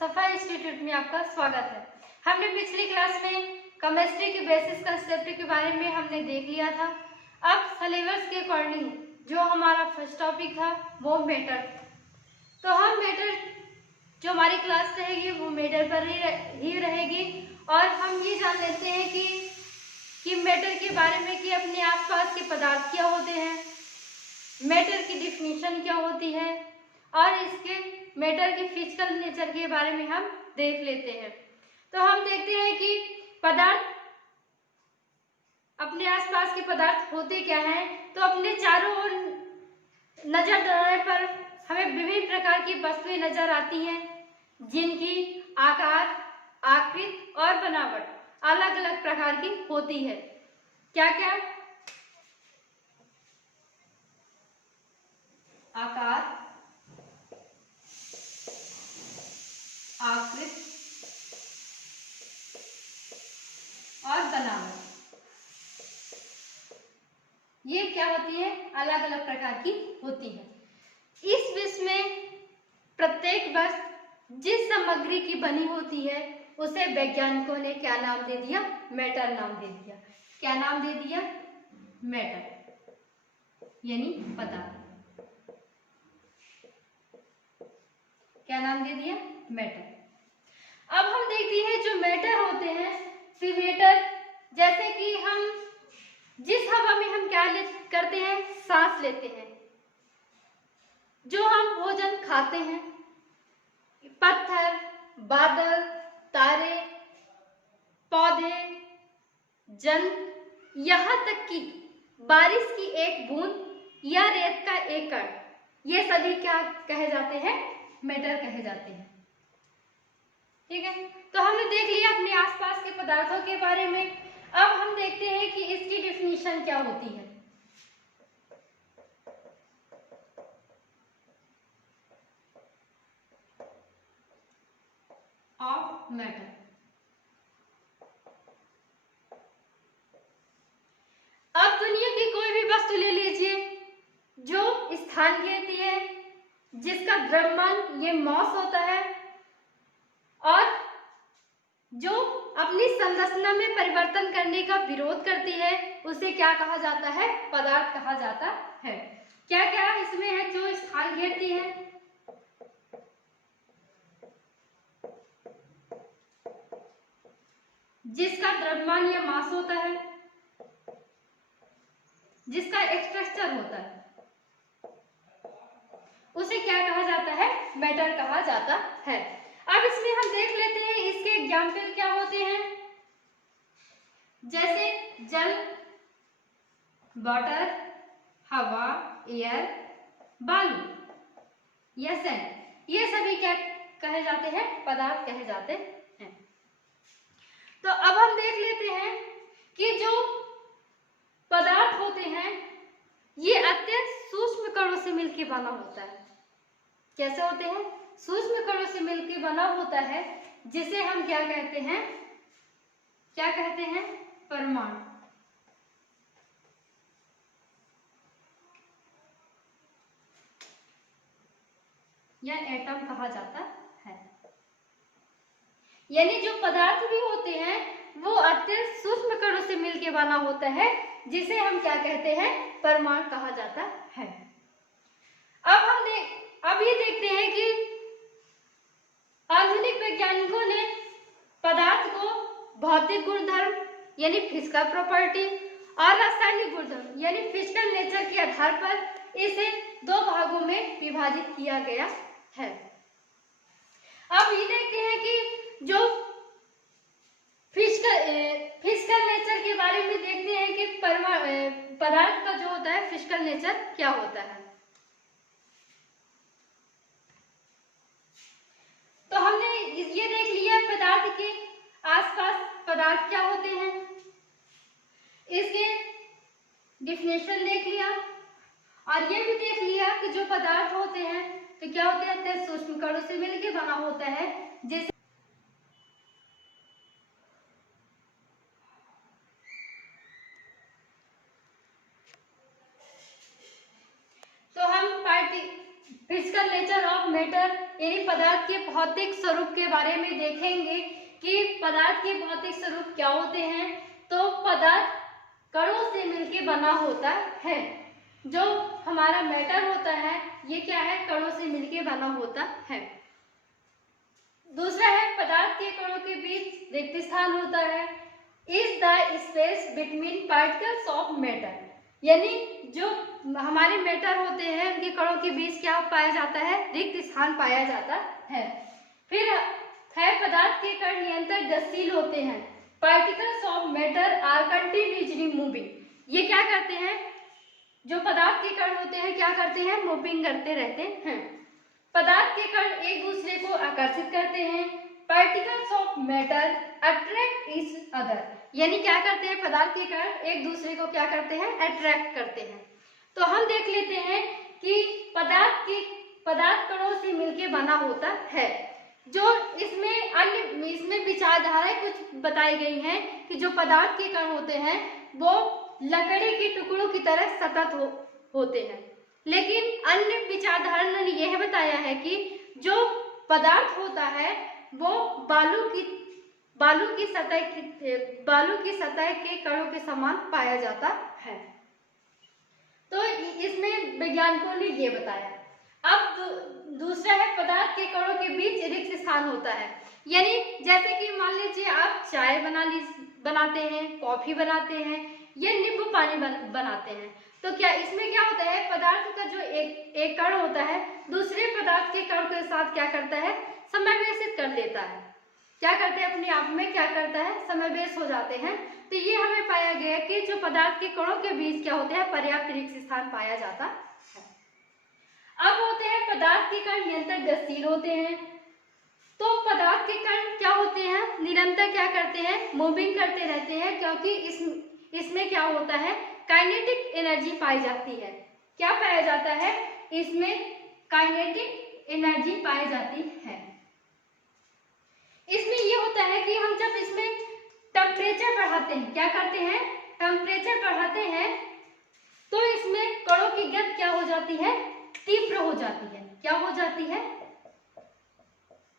सफा इंस्टीट्यूट में आपका स्वागत है। हमने पिछली क्लास में केमिस्ट्री के बेसिस कंसेप्ट के बारे में हमने देख लिया था। अब सिलेबस के अकॉर्डिंग जो हमारा फर्स्ट टॉपिक था वो मैटर। तो हम मैटर जो हमारी क्लास रहेगी वो मैटर पर ही रहेगी और हम ये जान लेते हैं कि मैटर के बारे में कि अपने आसपास के पदार्थ क्या होते हैं, मैटर की डिफिनीशन क्या होती है और इसके मैटर के फिजिकल नेचर के बारे में हम देख लेते हैं। तो हम देखते हैं कि पदार्थ, अपने आसपास के पदार्थ होते क्या हैं। तो अपने चारों ओर नजर डालने पर हमें विभिन्न प्रकार की वस्तुएं नजर आती हैं जिनकी आकार, आकृति और बनावट अलग अलग प्रकार की होती है। क्या क्या? आकार, आकृति और बनावट, ये क्या होती है? अलग अलग प्रकार की होती है। इस विश्व में प्रत्येक वस्तु जिस सामग्री की बनी होती है उसे वैज्ञानिकों ने क्या नाम दे दिया? मैटर नाम दे दिया। क्या नाम दे दिया? मैटर, यानी पदार्थ। क्या नाम दे दिया? मैटर। अब हम देखते हैं जो मैटर होते हैं, फिर मैटर जैसे कि हम जिस हवा में हम क्या करते हैं? सांस लेते हैं। जो हम भोजन खाते हैं, पत्थर, बादल, तारे, पौधे, जंतु, यहाँ तक कि बारिश की एक बूंद या रेत का एक कण, ये सभी क्या कहे जाते हैं? मैटर कहे जाते हैं। ठीक है, तो हमने देख लिया अपने आसपास के पदार्थों के बारे में। अब हम देखते हैं कि इसकी डिफिनीशन क्या होती है। Of matter. अब दुनिया की कोई भी वस्तु ले लीजिए जो स्थान घेरती है, जिसका द्रव्यमान ये मॉस होता है और जो अपनी संरचना में परिवर्तन करने का विरोध करती है, उसे क्या कहा जाता है? पदार्थ कहा जाता है। क्या क्या इसमें है जो स्थान घेरती है? जिसका द्रव्यमान या मास होता है, जिसका एक स्ट्रक्चर होता है, उसे क्या कहा जाता है? मैटर कहा जाता है। अब इसमें हम देख लेते हैं इसके एग्जाम्पल क्या होते हैं। जैसे जल, वाटर, हवा, एयर, बालू या सैंड, ये सभी क्या कहे जाते हैं? पदार्थ कहे जाते हैं। तो अब हम देख लेते हैं कि जो पदार्थ होते हैं ये अत्यंत सूक्ष्म कणों से मिलकर बना होता है। कैसे होते हैं? सूक्ष्म कणों से मिलकर बना होता है, जिसे हम क्या कहते हैं? क्या कहते हैं? परमाणु या एटम कहा जाता है। यानी जो पदार्थ भी होते हैं वो अत्यंत सूक्ष्म कणों से मिलकर बना होता है, जिसे हम क्या कहते हैं? परमाणु कहा जाता है। अब ये देखते हैं कि आधुनिक वैज्ञानिकों ने पदार्थ को भौतिक गुणधर्म यानी फिजिकल प्रॉपर्टी और रासायनिक गुणधर्म यानी फिजिकल नेचर के आधार पर इसे दो भागों में विभाजित किया गया है। अब ये देखते हैं कि जो फिजिकल नेचर के बारे में देखते हैं कि पदार्थ का जो होता है फिजिकल नेचर क्या होता है। तो हमने ये देख लिया पदार्थ के आसपास पदार्थ क्या होते हैं, इसके डिफिनेशन देख लिया और ये भी देख लिया कि जो पदार्थ होते हैं तो क्या होते हैं? अत्यंत सूक्ष्म कणों से मिलकर बना होता है। जैसे तो हम फिजिकल नेचर ऑफ मैटर यानी पदार्थ के भौतिक स्वरूप के बारे में देखेंगे कि पदार्थ के भौतिक स्वरूप क्या होते हैं। तो पदार्थ कणों से मिलकर बना होता है। जो हमारा मैटर होता है ये क्या है, कणों से मिलकर बना होता है। दूसरा है पदार्थ के कणों के बीच रिक्त स्थान होता है। Is the space between particles of matter, यानी जो हमारे मैटर होते हैं उनके कणों के बीच क्या पाया जाता है, रिक्त स्थान पाया जाता है। फिर है पदार्थ के कण निरंतर गतिशील होते हैं। Particles of matter are continuously moving, ये क्या करते हैं, जो पदार्थ के कण होते हैं क्या करते हैं, मूविंग करते रहते हैं। पदार्थ के कण एक दूसरे को आकर्षित करते हैं। Particles of matter attract each other, यानी क्या करते हैं, पदार्थ के कण एक दूसरे को क्या करते हैं, अट्रैक्ट करते हैं। तो हम देख लेते हैं कि पदार्थ कणों से मिलकर बना होता है। जो इसमें विचारधाराएं कुछ बताई गई हैं कि जो पदार्थ के कण होते हैं वो लकड़ी के टुकड़ों की तरह सतत होते हैं, लेकिन अन्य विचारधारा ने यह बताया है कि जो पदार्थ होता है वो बालू की सतह के कणों के समान पाया जाता है। तो इसमें वैज्ञानिकों ने ये बताया। अब दूसरा है पदार्थ के कणों के बीच रिक्त स्थान होता है, यानी जैसे कि मान लीजिए आप चाय बनाते हैं, कॉफी बनाते हैं या नींबू पानी बनाते हैं, तो क्या इसमें क्या होता है, पदार्थ का जो एक कण होता है दूसरे पदार्थ के कण के साथ क्या करता है, समावेशित कर लेता है। क्या करते हैं, अपने आप में क्या करता है, समावेश हो जाते हैं। तो ये हमें पाया गया कि जो पदार्थ के कणों के बीच क्या होता है, पर्याप्त रिक्त स्थान पाया जाता है। अब होते हैं पदार्थ के कण निरंतर गतिशील होते हैं। तो पदार्थ के कण क्या होते हैं, निरंतर क्या करते हैं, मूविंग करते रहते हैं, क्योंकि इसमें क्या होता है, काइनेटिक एनर्जी पाई जाती है। क्या पाया जाता है, इसमें काइनेटिक एनर्जी पाई जाती है। इसमें ये होता है कि हम जब इसमें टेम्परेचर बढ़ाते हैं, क्या करते हैं, टेम्परेचर बढ़ाते हैं, तो इसमें कणों की गति क्या हो जाती है, तीव्र हो जाती है। क्या हो जाती है,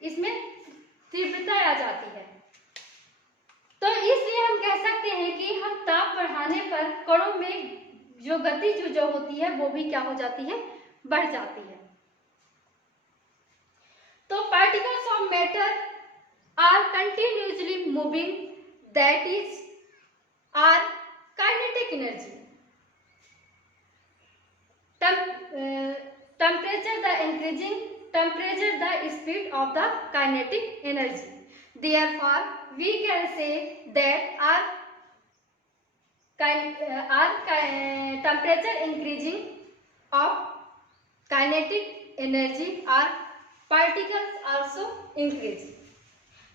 इसमें तीव्रता आ जाती है। तो इसलिए हम कह सकते हैं कि हम ताप बढ़ाने पर कणों में जो गति जो होती है वो भी क्या हो जाती है, बढ़ जाती है। तो particles of matter are continuously moving, that is our kinetic energy. temperature the speed of the kinetic energy. Therefore, we can say that temperature increasing of kinetic energy or particles also increase.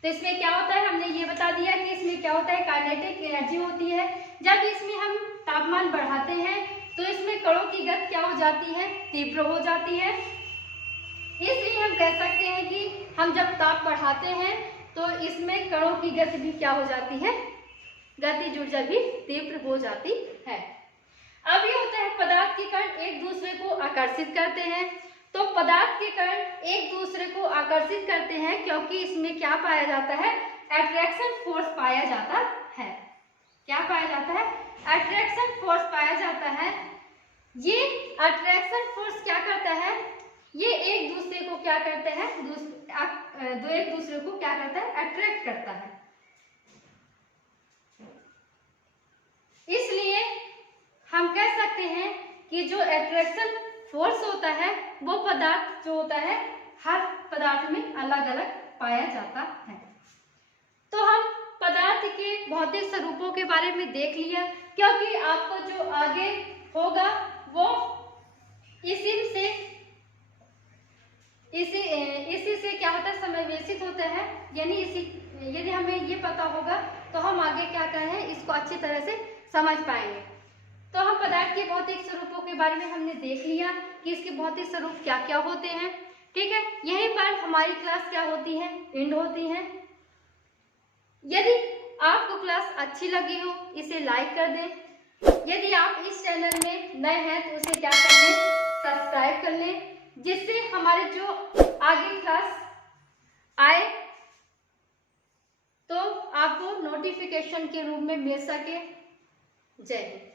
तो इसमें क्या होता है, हमने ये बता दिया कि इसमें क्या होता है, काइनेटिक एनर्जी होती है। जब इसमें हम तापमान बढ़ाते हैं तो इसमें कणों की गति क्या हो जाती है, तीव्र हो जाती है। इसलिए हम कह सकते हैं कि हम जब ताप बढ़ाते हैं तो इसमें कणों की गति भी क्या हो जाती है, गतिज ऊर्जा भी तीव्र हो जाती है। अब ये होता है पदार्थ के कण एक दूसरे को आकर्षित करते हैं। तो पदार्थ के कण एक दूसरे को आकर्षित करते हैं क्योंकि इसमें क्या पाया जाता है, अट्रैक्शन फोर्स पाया जाता है। क्या पाया जाता है, अट्रैक्शन फोर्स पाया जाता है। ये अट्रैक्शन फोर्स क्या करता है, ये एक दूसरे को क्या करता है, एक दूसरे को क्या करता है, अट्रैक्ट करता है। इसलिए हम कह सकते हैं कि जो अट्रैक्शन फोर्स होता है वो पदार्थ जो होता है हर पदार्थ में अलग अलग पाया जाता है। तो हम पदार्थ के भौतिक स्वरूपों के बारे में देख लिया, क्योंकि आपको जो आगे होगा वो इसी से क्या होता है, समावेशित होता है। यानी यदि हमें ये पता होगा तो हम आगे क्या कर रहे हैं इसको अच्छी तरह से समझ पाएंगे। तो हम पदार्थ के भौतिक स्वरूपों के बारे में हमने देख लिया कि इसके भौतिक स्वरूप क्या क्या होते हैं। ठीक है, यहीं पर हमारी क्लास क्या होती है, एंड होती है। यदि आपको क्लास अच्छी लगी हो इसे लाइक कर दें। यदि आप इस चैनल में नए हैं तो उसे क्या कर लें, सब्सक्राइब कर लें। जिससे हमारे जो आगे क्लास आए तो आपको नोटिफिकेशन के रूप में मिल सके। जय हिंद।